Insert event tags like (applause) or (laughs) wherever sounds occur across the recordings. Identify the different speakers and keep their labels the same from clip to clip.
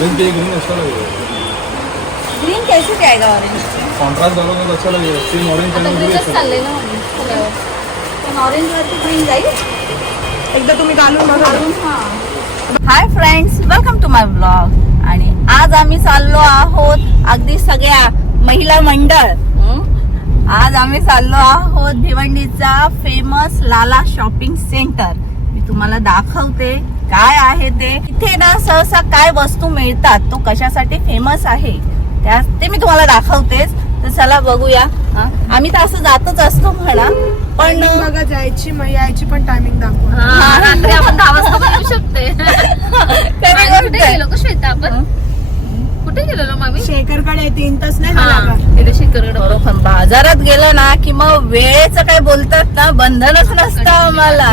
Speaker 1: Green चाहिए green अच्छा लगेगा
Speaker 2: ग्रीन कैसे जाएगा ऑरेंज
Speaker 1: कॉन्ट्रास्ट डालोगे तो अच्छा लगेगा. सेम ऑरेंज
Speaker 2: आता ग्रीनच
Speaker 1: अच्छा
Speaker 2: चाललंय ना सगळं. पण ऑरेंजवरती ग्रीन जाईल?
Speaker 3: एकदा तुम्ही घालून बघा.
Speaker 2: Hi friends welcome to my blog आणि आज आम्ही चाललो आहोत अगदी सगळ्या महिला मंडळ? आज आम्ही चाललो आहोत भिवंडीचा फेमस लाला शॉपिंग सेंटर मी तुम्हाला दाखवते. काय आहे ते? इथे ना सहसा काय वस्तू मिळतात तो कशासाठी फेमस आहे त्या ते मी तुम्हाला दाखवतेच. तर चला बघूया? आम्ही तर असं जातच असतो म्हणा पण
Speaker 3: बघा जायची मग यायची पण टायमिंग दाखवा.
Speaker 2: हा,
Speaker 4: रात्री आपण दहा वाजता पण येऊ शकते. (laughs) (laughs) श्वेता आपण? कुठे गेलेलो मामी
Speaker 3: शेखरकडे तीन तास नाही
Speaker 2: बरोबर बाजारात गेलो ना की मग वेळेचं काय बोलतात ना बंधनच नसतं आम्हाला.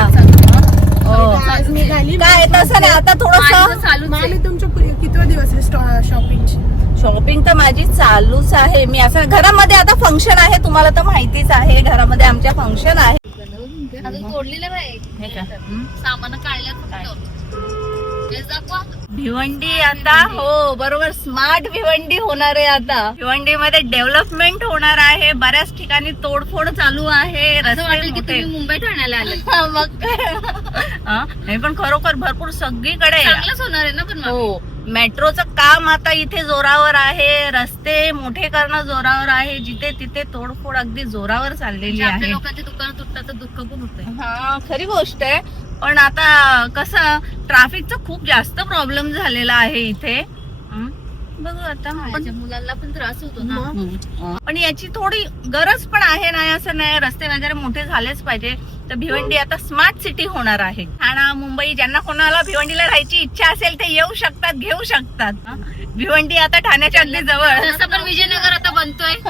Speaker 2: काय तसं नाही. आता थोडस.
Speaker 3: मामी तुमच्या कितवा दिवस आहे शॉपिंगची?
Speaker 2: शॉपिंग तर माझी चालूच आहे. मी असं घरामध्ये आता फंक्शन आहे तुम्हाला तर माहितीच आहे. घरामध्ये आमच्या फंक्शन आहे.
Speaker 4: अजून तोडलेलं
Speaker 2: हे? हं?
Speaker 4: सामान काढलं फक्त. तेच दाखवा
Speaker 2: भिवंडी आता हो बरोबर स्मार्ट भिवंडी होणार आहे आता. भिवंडी मध्ये डेव्हलपमेंट होणार आहे बऱ्याच ठिकाणी तोडफोड चालू आहे रस्ते
Speaker 4: मुंबई ठाण्याला आले
Speaker 2: मग हा, नाही पण खरोखर भरपूर सगळीकडे
Speaker 4: होणार आहे ना पण.
Speaker 2: हो मेट्रोचं काम आता इथे जोरावर आहे रस्ते मोठे करणं जोरावर आहे जिथे तिथे तोडफोड अगदी जोरावर चाललेली
Speaker 4: म्हणजे
Speaker 2: आहे.
Speaker 4: लोकांचे दुकान तुटतात दुःख पण होतंय.
Speaker 2: हा खरी गोष्ट आहे. पण आता कसं ट्रॅफिकचा खूप जास्त प्रॉब्लेम झालेला आहे इथे हं? बघू आता
Speaker 4: माझ्या मुलांना पण त्रास होतो ना
Speaker 2: हं. पण याची थोडी गरज पण आहे नाही असं नाही रस्ते वगैरे मोठे झालेच पाहिजे तर भिवंडी आता स्मार्ट सिटी होणार आहे ठाणा मुंबई ज्यांना कोणाला भिवंडीला राहायची इच्छा असेल ते येऊ शकतात घेऊ शकतात हं? भिवंडी आता ठाण्याच्या अगदी जवळ
Speaker 4: तसं पण विजयनगर आता बनतोय (laughs) (laughs)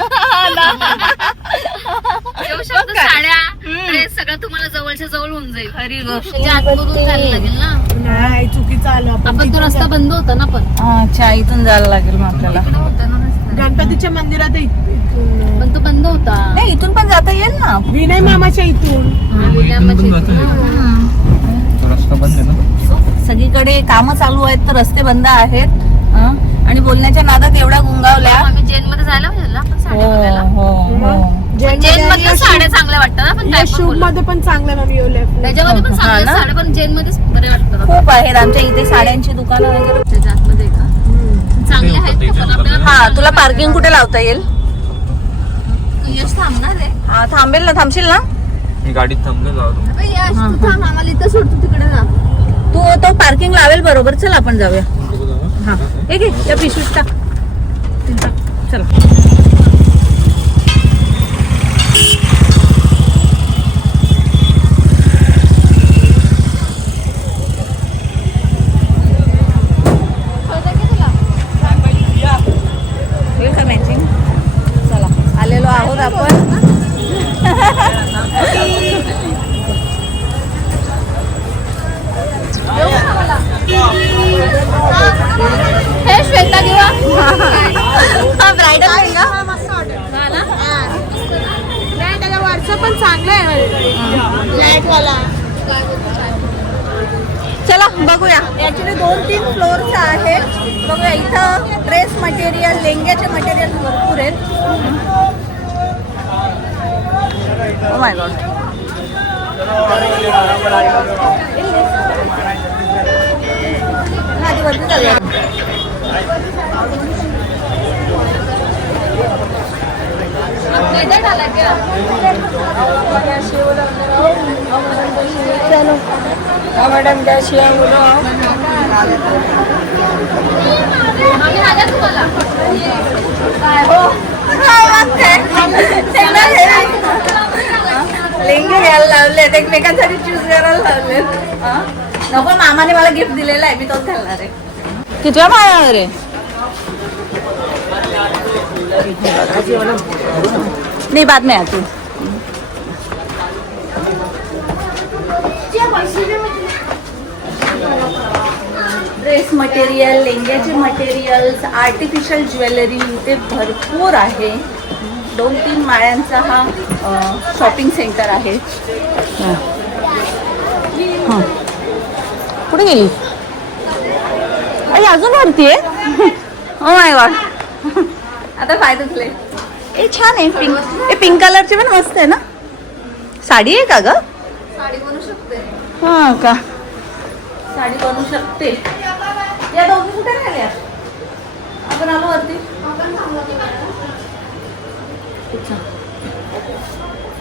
Speaker 4: येऊ
Speaker 2: मग
Speaker 4: शकतो
Speaker 2: काय?
Speaker 4: साड्या ड्रेस सगळं तुम्हाला जवळच्या जवळ होऊन जाईल.
Speaker 2: खरी गोष्ट.
Speaker 4: म्हणजे आतमधून जायला लागेल ना?
Speaker 3: नाही चुकीचं आलं. आपण
Speaker 4: तो रस्ता बंद होता ना पण.
Speaker 2: अच्छा इथून जायला लागेल मग आपल्याला.
Speaker 4: इकडे होता ना रस्ता.
Speaker 3: जा- गणपतीच्या मंदिरात इथून.
Speaker 4: पण तो बंद होता.
Speaker 2: नाही इथून पण जाता येईल ना.
Speaker 3: विनय मामाच्या इथून.
Speaker 4: विलामाच्या
Speaker 1: जाता
Speaker 4: इथून.
Speaker 1: तो रास्ता बंद है ना?
Speaker 2: सगळीकडे कामं चालू आहेत तर रस्ते बंद आहेत. हं? आणि बोलण्याच्या नादात एवढ्या गुंगावल्या.
Speaker 4: आम्ही जैनमध्ये जायला पाहिजे ना? आपण
Speaker 2: हो हो हो.
Speaker 3: जैन
Speaker 4: मधल्या साड्या चांगल्या वाटतात ना पण
Speaker 3: शुभ-
Speaker 4: काय
Speaker 3: या
Speaker 4: पण
Speaker 3: शुभ
Speaker 4: बोला.
Speaker 3: मध्ये पण
Speaker 4: त्याच्यामध्ये
Speaker 2: हा
Speaker 4: चांगल्या
Speaker 2: ना?
Speaker 4: साड्या पण जैन मध्येच बरे वाटतात
Speaker 2: खूप आहेत आमच्या इथे साड्यांची दुकानं वगैरे.
Speaker 4: त्याच्या आतमध्ये का? चांगले आहेत का पण आपल्याला
Speaker 2: हा तुला पार्किंग कुठे लावता येईल?
Speaker 4: यश थांबणार आहे.
Speaker 2: हा थांबेल ना थांबशील ना?
Speaker 1: मी गाडीत थांबलो जाऊ तुम्ही
Speaker 4: अबे यश तू थांब आम्हाला इथं सोडतो तिकडे जा.
Speaker 2: तू तो पार्किंग लावेल बरोबर चल आपण जाऊया? हा. हे घे या पिशवीत टाक. चला होईल का मॅचिंग चला आलेलो आहोत आपण
Speaker 4: हे श्वेता किंवा
Speaker 2: हा ब्रायडल लेहंगा
Speaker 3: नाही त्याच्या वरचं पण चांगलं आहे लाइट वाला
Speaker 2: चला बघूया ऍक्च्युली दोन तीन फ्लोअर्स आहे बघूया इथं ड्रेस मटेरियल लेंग्याचे मटेरियल भरपूर आहेत. ओ माय गॉड आधी वरती
Speaker 4: क्या आम्ही आल्या तुम्हाला
Speaker 2: लेंगे घ्यायला लावलेत. एकमेकांसाठी चूज करायला लावलेत. हा? नको मामाने मला गिफ्ट दिलेला आहे. मी तोच घालणार आहे. कितव्या माळ्यावर आहे नाही बाद में ड्रेस मटेरियल लेंग्याचे मटेरियल्स आर्टिफिशियल ज्वेलरी इथे भरपूर आहे. दोन तीन माळ्यांचा हा शॉपिंग सेंटर आहे. हां. कुठे गेली? अरे अजून वरती आहे? ओ माय गॉड आता पाय दुखले ए छान आहे पिंक ए पिंक कलरची पण मस्त आहे ना? साडी आहे का ग? साडी बनू शकते. हा का? साडी बनू शकते. या दोघी कुठे राहिल्या आपण आलो वरती. अच्छा.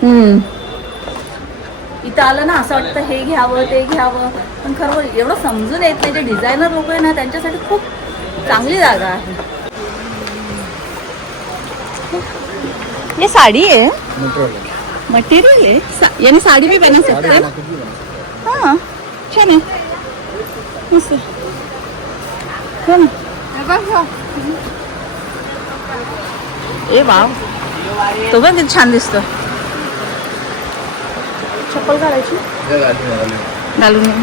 Speaker 2: हम्म. इथं आलं ना असं वाटतं हे घ्यावं ते घ्यावं. पण खरं एवढं समजून येत नाही. जे डिझायनर लोक आहे ना त्यांच्यासाठी खूप चांगली जागा आहे. ये साड़ी है मटेरियल है सा- यानी साड़ी भी पहन सकते हैं हाँ. छान आहे. मस्त. हो ए वाव तो पण किती छान दिसतो. चप्पल काढायची? घालून ये.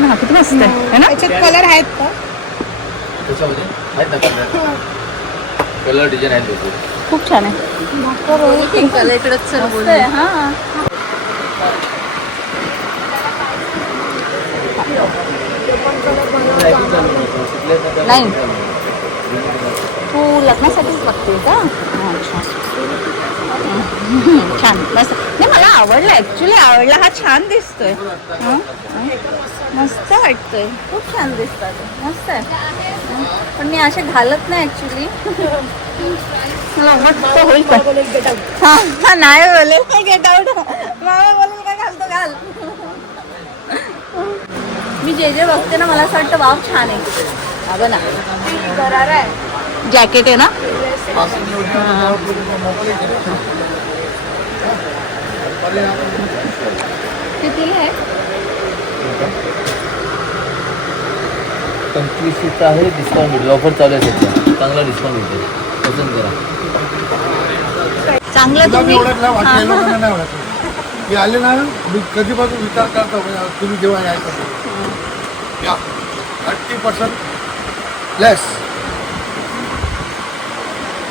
Speaker 2: ना किती मस्त आहे ना?
Speaker 4: त्याच्यात कलर आहेत का?
Speaker 1: कलर डिझाईन आहेत.
Speaker 2: खूप छान आहे. इकडेच हा. नाही. तू लग्नासाठीच बघते का? अच्छा. छान. मस्त. नाही मला आवडला. ऍक्च्युली आवडला. हा छान दिसतोय. मस्त वाटतोय. खूप छान दिसतात. मस्त आहे. पण मी असे घालत नाही ऍक्च्युली मस्त होईल हा नाही बोलेल. गेट आउट मामा बोलेल काय घालतो घाल मी जे जे बघते ना मला असं वाटतं वाव छान आहे. अगं ना.
Speaker 4: गरारा आहे
Speaker 2: जॅकेट आहे ना? किती आहे?
Speaker 5: पंचवीसचा आहे डिस्काउंट भेटेल. ऑफर चालू आहे सध्या. चांगला डिस्काउंट भेटेल. पसंत करा.
Speaker 2: चांगलं तुम्ही
Speaker 6: ओळखला
Speaker 2: हा,
Speaker 6: वाटलं
Speaker 2: हा.
Speaker 6: लोकांना नाही ओळखलं. मी आले ना मी कधीपासून विचार करतो तुम्ही जेव्हा यायचं. या. थर्टी पर्सेंट लेस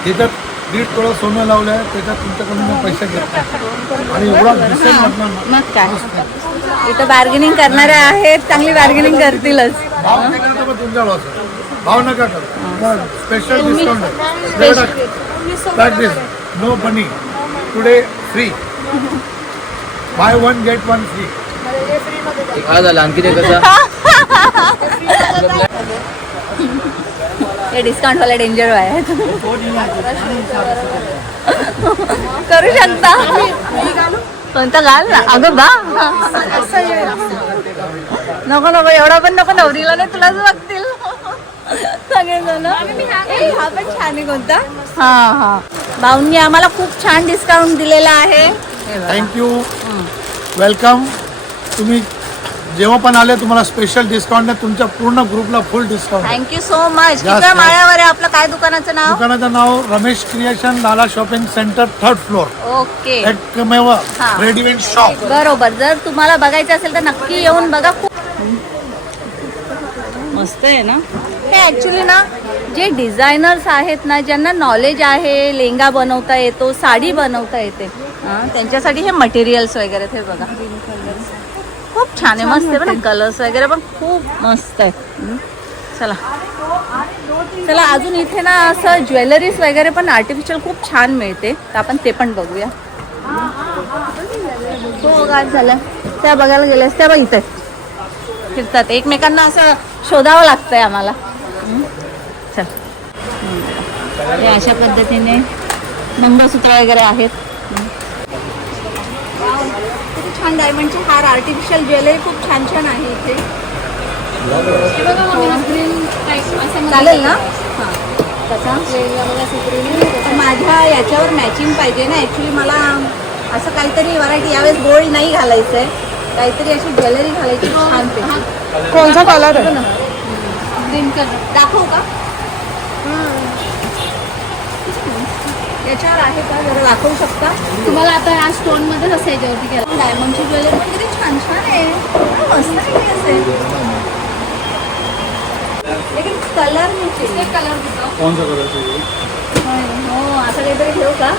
Speaker 6: त्याच्यात दीड तोळा सोनं लावलं आहे त्याच्यात तुमच्याकडून पैसे घेतले आणि एवढा दिसेल वाटणार ना.
Speaker 2: मग काय? इथं बार्गेनिंग करणारे आहेत चांगली बार्गेनिंग करतीलच.
Speaker 6: भाव केला तर मग तुमच्या लॉस आहे भाव नका करू. Special discount that this no money today free buy one get one free
Speaker 5: एक आज आला आणखी कसा?
Speaker 2: हे डिस्काउंट वाला डेंजर आहे करू शकता. कोणता घाल ना अगं बा. नको नको एवढा पण नको नवरीला नाही तुलाच बघतील. सगळेजण. हा पण छान आहे कोणता हा. हा भाऊंनी आम्हाला खूप छान डिस्काउंट दिलेला आहे.
Speaker 6: थँक्यू वेलकम तुम्ही जेव्हा पण आले तुम्हाला स्पेशल डिस्काउंट तुमच्या पूर्ण ग्रुपला full discount
Speaker 2: thank you so much
Speaker 6: जास्त.
Speaker 2: किती माळ्यावर आहे आपलं? काय दुकानाचं नाव?
Speaker 6: दुकानाचं नाव Ramesh creation Lala shopping centre third floor
Speaker 2: okay
Speaker 6: एकमेव
Speaker 2: हा.
Speaker 6: रेडीमेड शॉप
Speaker 2: बरोबर. जर तुम्हाला बघायचं असेल तर नक्की येऊन बघा. खूप मस्त आहे ना? हे ऍक्च्युली ना जे डिझायनर्स आहेत ना ज्यांना नॉलेज आहे लेंगा बनवता येतो साडी बनवता येते हा, त्यांच्यासाठी हे मटेरियल्स वगैरे ते बघा. खूप छान आहे. मस्त आहे बरं कलर्स वगैरे पण खूप मस्त आहे. चला. चला अजून इथे ना असं ज्वेलरीज वगैरे पण आर्टिफिशियल खूप छान मिळते. तर आपण ते पण बघूया. हो काय झालं त्या बघायला गेल्यास त्या बघ इथे. फिरतात. एकमेकांना असं शोधावं लागतंय आम्हाला? चल. अशा पद्धतीने मंगळसूत्र वगैरे आहेत. किती छान डायमंडचे हार आर्टिफिशियल ज्वेलरी खूप छान छान आहे इथे. चालेल ना? हां पण माझ्या याच्यावर मॅचिंग पाहिजे ना. ॲक्च्युली मला असं काहीतरी व्हरायटी यावेळेस गोल्ड नाही घालायचं आहे काहीतरी अशी ज्वेलरी घालायची छान
Speaker 4: कोणता कलर आहे?
Speaker 2: ग्रीन कलर दाखवू का? याच्यावर आहे का? जरा दाखवू शकता?
Speaker 3: तुम्हाला आता या स्टोनमध्ये असं याच्यावरती केलं.
Speaker 2: डायमंडची ज्वेलरी पण किती छान छान आहे. मस्त आहे लेकिन कलर
Speaker 3: कलर दिसतो
Speaker 1: कौन सा कलर चाहिए
Speaker 2: हो असं काहीतरी ठेवू का?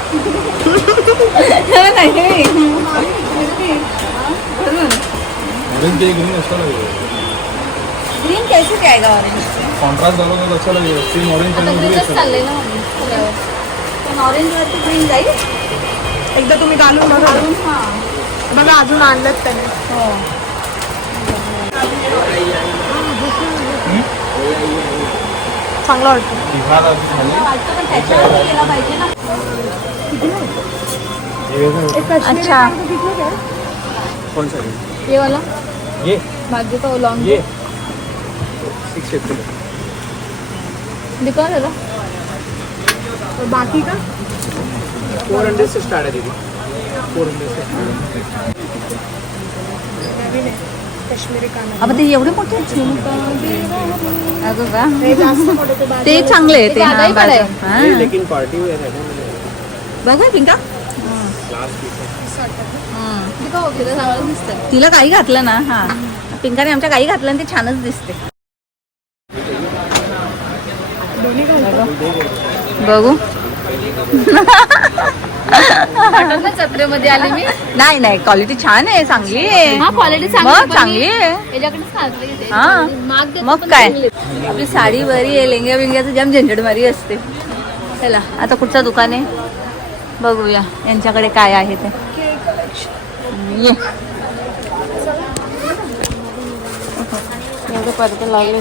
Speaker 2: (laughs) नाही.
Speaker 1: ऑरेंज ग्रीन अच्छा लगेगा
Speaker 2: ग्रीन कैसे ऑरेंज
Speaker 1: कॉन्ट्रास्ट डालोगे तो अच्छा लगेगा सेम ऑरेंज कलर
Speaker 4: चाललंय ना म्हणून फुलावर.
Speaker 2: पण ऑरेंज वरती ग्रीन जाईल.
Speaker 4: एकदा तुम्ही घालून बघा. बघा अजून आणलं त्याने
Speaker 2: हो.
Speaker 4: चांगलं वाटतं.
Speaker 1: दिखा रहा है खाली
Speaker 2: वाटतं पण त्याच्यावर गेला पाहिजे ना अच्छा
Speaker 1: कौन सा
Speaker 4: ये वाला?
Speaker 1: ये.
Speaker 4: भाग्य का लॉन्ग
Speaker 1: ये. सिक्स एट
Speaker 4: दिखा जरा और बाकी का?
Speaker 1: फोर हंड्रेड से स्टार्ट है देखिए फोर हंड्रेड से
Speaker 2: ते एवढे मोठे? अगं का
Speaker 4: ते
Speaker 2: चांगले आहे. ते.
Speaker 1: लेकिन पार्टी है
Speaker 2: बघा पिंका.
Speaker 1: है.
Speaker 4: हो, तिला
Speaker 2: काही घातलं ना हा. पिंकाने आमच्या काही घातलं आणि ते छानच दिसते. बघू.
Speaker 4: जत्रेमध्ये आले मी.
Speaker 2: नाही नाही क्वालिटी छान आहे चांगली आहे.
Speaker 4: हा क्वालिटी चांगली
Speaker 2: मग चांगली आहे. हा. मग काय. आपली साडी बरी आहे लेंग्या बिंग्याचं जाम झंझटमारी असते. चला आता कुठचं दुकान आहे? बघूया यांच्याकडे काय आहे ते. एवढे पडते लागले.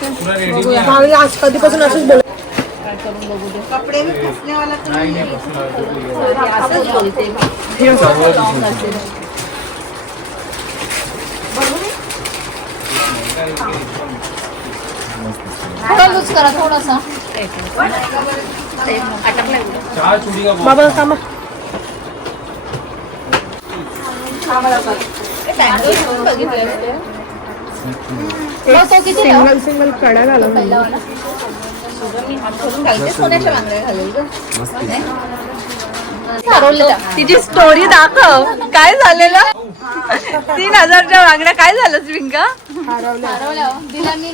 Speaker 1: खाली वही झुमके लेंगे
Speaker 4: अंक दिखाव ना
Speaker 1: दिखाता हूँ।
Speaker 4: हा, असं पण आम्ही चांगलं वाटेल आम्ही आज कधीपासून असंच बोलत
Speaker 2: असंच बोलते
Speaker 4: थोडा लूज करा थोडासा
Speaker 1: चार चूड़ी का
Speaker 4: बाबा कामा तो किती सिंगल सिंगल कडा घाला
Speaker 2: तिची स्टोरी दाखव. काय झालेलं? तीन हजारच्या बांगड्या काय झालं पिंका
Speaker 4: हरवल्या. दिला मी.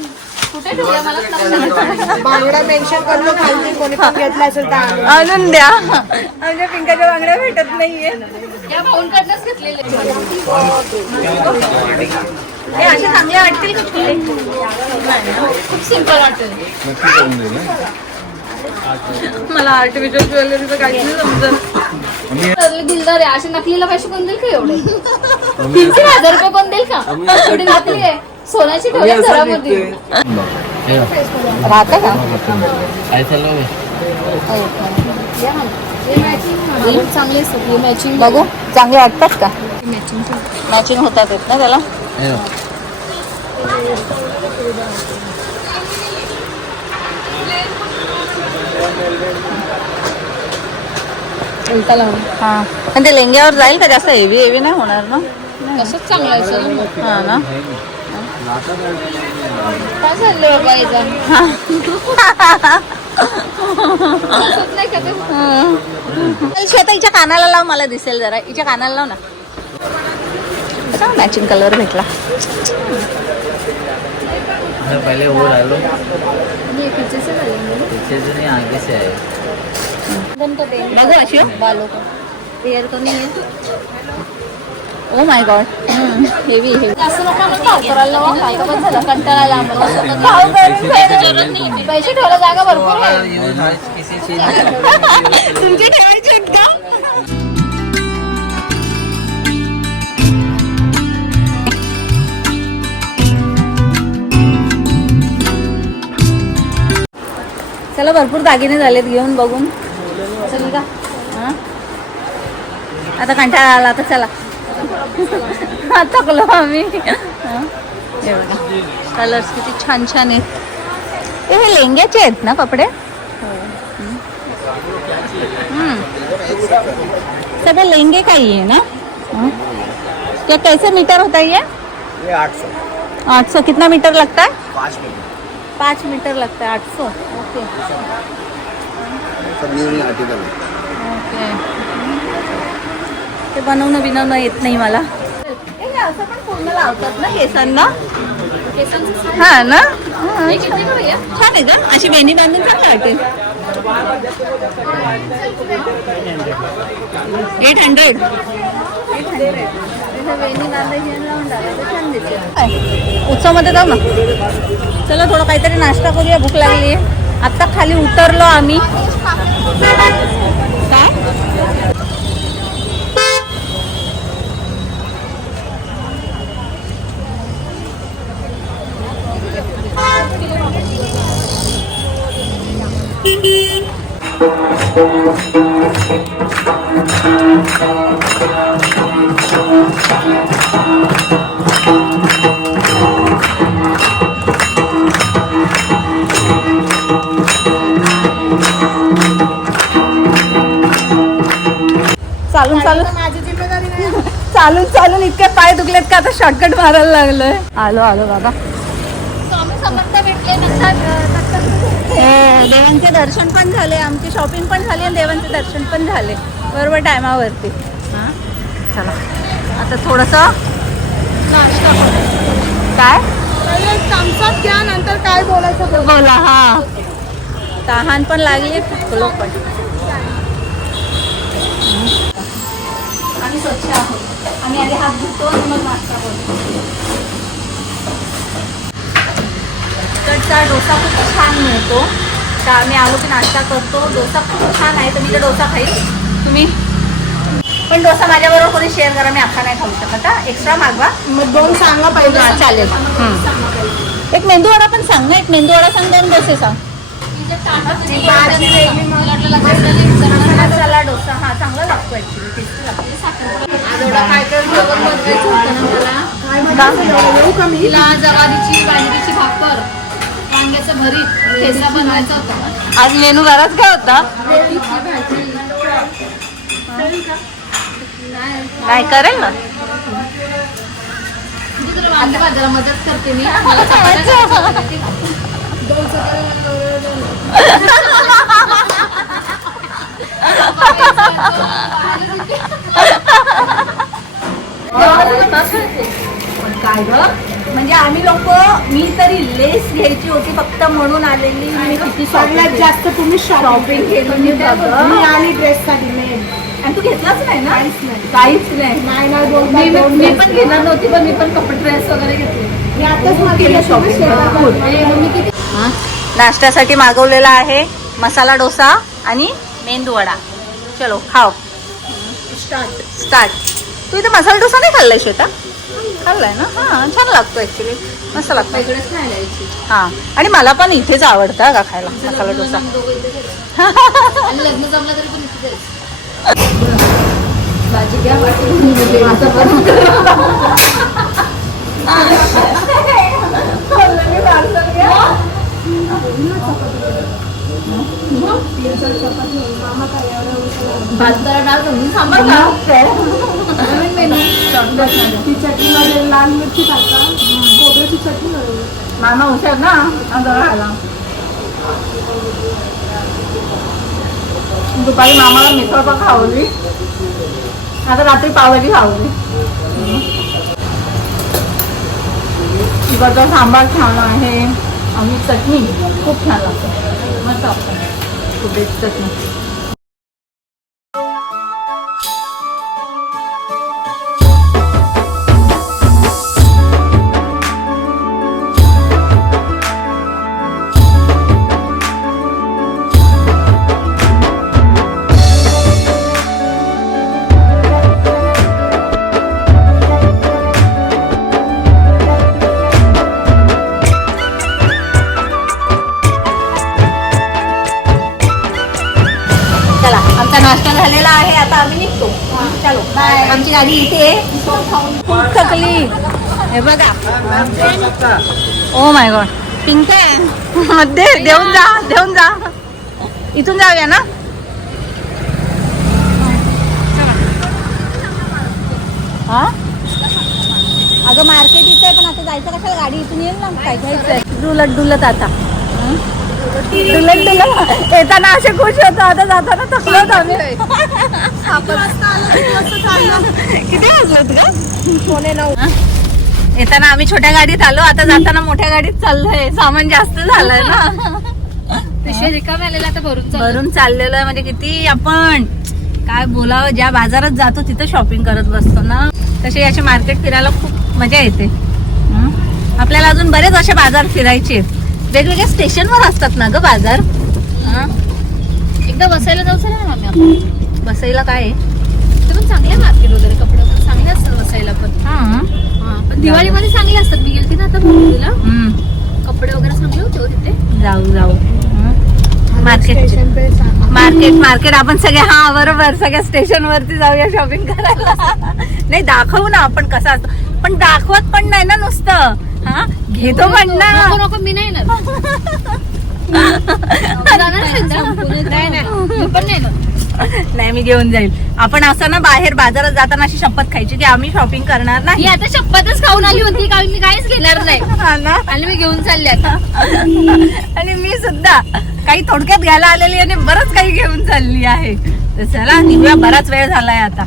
Speaker 4: कुठे ठेवल्या मला बांगडा मेन्शन करून खालती कोणी पण घेतला असेल तर
Speaker 2: आणून. द्या. आमच्या पिंकाच्या बांगड्या भेटत नाहीये. हे असे चांगले वाटतील का तुला?
Speaker 4: खूप सिंपल वाटेल.
Speaker 1: नक्की करून देईल
Speaker 2: मला आर्टिफिशियल ज्वेलरीचं काहीच नाही समजत.
Speaker 4: ठरले दिलदार आहे. असे नकलीला पैसे कोण देईल का एवढे? तीन तीन हजार रुपये कोण देईल का? एवढी नकली आहे. सोन्याची ठेवली घरामध्ये.
Speaker 2: राहतं का?
Speaker 5: काय?
Speaker 4: चांगली असतात ही मॅचिंग
Speaker 2: बघू. चांगले वाटतात का?
Speaker 4: मॅचिंग
Speaker 2: मॅचिंग होतात आहेत ना त्याला.
Speaker 4: उलटा लावून
Speaker 2: हा. पण ते लेंग्यावर जाईल का? जास्त हेवी हेवी नाही होणार ना?
Speaker 4: तसंच चांगलं सर.
Speaker 2: हा ना?
Speaker 4: काय चाललंय बाबा ते?
Speaker 2: श्वेता हिच्या कानाला लाव मला दिसेल जरा. हिच्या कानाला लाव ना. मॅचिंग कलर भेटला.
Speaker 5: पहले वो डालो
Speaker 4: मी पीछे से डालेंगे
Speaker 5: पीछे से नहीं आगे से आए.
Speaker 4: उनको देंगे
Speaker 2: बघू अशी
Speaker 4: बालों को.
Speaker 2: हेअर तो नाही आहे. Oh my god heavy heavy
Speaker 4: जास्त लोकांना भाव करायला लावा. काय गं, बस झालं? कंटाळा आला आम्हाला. पैसे ठेवायला जागा भरपूर आहे.
Speaker 5: किसी चीज में
Speaker 2: तुमची ठेवायची आहेत का? चला भरपूर दागिने झालेत घेऊन बघून. चल का? हा? आता कंटाळा आला आता चला. हा, थकलो आम्ही. हा? हे कलर्स किती छान छान आहेत. हे लेंग्याचे आहेत ना कपडे? हम्म. सगळे लेंगे का ही है ना? हाँ? क्या कैसे मीटर होता है ये?
Speaker 7: ये आठ सौ
Speaker 2: आठ सौ कितना मीटर लगता है?
Speaker 7: पाँच मिनट
Speaker 2: पाच मीटर लगता है आठ सौ ओके.
Speaker 7: सब न्यू न्यू आर्टिकल
Speaker 2: ओके. ते बनवणं बिनवणं येत नाही मला. हे असं पण पूर्ण लावतात ना केसांना? हा ना? छान आहे का अशी वेणी बांधून चांगलं वाटेल एट हंड्रेड एट हंड्रेड उत्सवमध्ये जाऊ ना. चला थोडं काहीतरी नाश्ता करूया. भूक लागली आत्ता खाली उतरलो आम्ही. काय? चालून चालून चालून चालून इतके पाय दुखलेत का? आता शॉर्टकट मारायला लागलोय. आलो आलो बाबा.
Speaker 4: स्वामी समर्थ भेटले नंतर.
Speaker 2: देवांचे दर्शन पण झाले. आमची शॉपिंग पण झाली आणि देवांचे दर्शन पण झाले. बरोबर टायमावरती हां? चला. आता थोडंसं काय?
Speaker 8: घ्या नंतर काय बोलायचं
Speaker 2: बोला हा. तहान पण लागली थकलो पण. स्वच्छ आहोत. आम्ही आधी हात धुतो आणि मग नाश्ता करतो इकडचा डोसा खूप छान मिळतो. तर आम्ही आलो की नाश्ता करतो. डोसा खूप छान आहे तर मी तर डोसा खाईल तुम्ही? पण डोसा माझ्याबरोबर कोणी शेअर करा मी अख्खा नाही खाऊ शकत हा? एक्स्ट्रा मागवा.
Speaker 8: मग दोन सांगा पहिले
Speaker 2: हा, चालेल. एक मेंदू वडा पण सांग ना एक मेंदू वडा सांग दोन डोसे सांग. मसाला डोसा. हा चांगला लागतो ऍक्च्युली
Speaker 4: जवारीची बाजरीची भाकर. वांग्याचं भरीत. ठेचा बनवायचा होता.
Speaker 2: आज मेनू बराच काय होता? नाही करेल ना.
Speaker 4: मी तुला वांगे भाजायला मदत करते मी. मला.
Speaker 2: काय ग म्हणजे आम्ही लोक मी तरी लेस घ्यायची होती फक्त म्हणून आलेली मी किती
Speaker 8: सगळ्यात जास्त तुम्ही
Speaker 2: शॉपिंग केली मी बघ.
Speaker 8: मी आली ड्रेस साठी मेन
Speaker 2: आणि तू घेतलाच नाही ना
Speaker 8: काहीच नाही.
Speaker 2: काहीच नाही
Speaker 8: नाही
Speaker 2: मी पण घेणार नव्हती पण मी पण कपडे ड्रेस वगैरे घेतले नाश्त्यासाठी मागवलेला आहे मसाला डोसा आणि मेंदू वडा. चलो खाओ.
Speaker 8: स्टार्ट
Speaker 2: स्टार्ट तू इथे मसाला डोसा नाही खाल्लाय श्वेता? खाल्लाय ना? हां छान लागतो ॲक्च्युली मस्त लागतो
Speaker 4: इकडेच खायला
Speaker 2: हां. आणि मला पण इथेच आवडतं का खायला मसाला डोसा. (laughs)
Speaker 4: भाजी घ्या. (laughs)
Speaker 8: ती चटणी मध्ये लाल मिरची टाका खोबऱ्याची चटणी
Speaker 2: मामा हुशार ना अंगावर दुपारी मामाला मिसळ पण खावली आता रात्री पावभाजी खावली तिकडचा सांबार छान आहे. आणि चटणी खूप छान लागते. मस्त आपण कुठे चटणी? गाडी इथे. खूप थकली हे बघा. ओ माय गॉड. पिंक आहे. मध्ये देऊन जा देऊन जा. इथून जाऊया ना? हा? अगं मार्केट इथे आहे पण आता जायचं कशाला? गाडी इथून येईल ना. काय घ्यायचंय डुलत डुलत आता. येताना असे खुश होतो. आता जाताना थकलो होतो आम्ही. किती वाजलेत का
Speaker 8: कोणे नऊ.
Speaker 2: येताना आम्ही छोट्या गाडीत आलो. आता जाताना मोठ्या गाडीत चाललोय. सामान जास्त झालंय ना.
Speaker 4: पिशवी रिकामे आलेला आता भरून
Speaker 2: भरून चाललेलं. म्हणजे किती आपण काय बोलावं? ज्या बाजारात जातो तिथं शॉपिंग करत बसतो ना. तसे याचे मार्केट फिरायला खूप मजा येते. हं? आपल्याला अजून बरेच असे बाजार फिरायचे आहेत. वेगवेगळ्या स्टेशनवर असतात ना ग बाजार? हं?
Speaker 4: एकदा बसायला जाऊ चला ना आम्ही आपण.
Speaker 2: बसायला काय आहे?
Speaker 4: ते पण चांगले मार्केट वगैरे कपडे वगैरे चांगले असतात बसायला पण.
Speaker 2: हं.
Speaker 4: हा, पण दिवाळीमध्ये चांगले असतात. मी गेलती ना आता मुंबईला
Speaker 2: हं.
Speaker 4: कपडे वगैरे चांगले होते हो तिथे.
Speaker 2: जाऊ जाऊ. हं? मार्केट मार्केट मार्केट आपण सगळे हा बरोबर. सगळ्या स्टेशन वरती जाऊया शॉपिंग करायला. (laughs) नाही दाखवू ना आपण कसं असतो. पण दाखवत पण नाही ना नुसतं. हा? घेतो पण ना
Speaker 4: नको नको मी नाही येणार. जाणार नाही ना? नाही नाही. मी पण नाही येणार.
Speaker 2: नाही मी घेऊन जाईल. आपण असं ना बाहेर बाजारात जाताना अशी शपथ खायची की आम्ही शॉपिंग करणार नाही.
Speaker 4: ही आता शपथच खाऊन आली होती का? मी काहीच घेणार नाही.
Speaker 2: हा ना?
Speaker 4: आणि मी घेऊन चालले आता.
Speaker 2: आणि मी सुद्धा काही थोडक्यात घ्यायला आलेली आणि बरंच काही घेऊन चालली आहे. तर चला निघूया. बराच वेळ झालाय आता.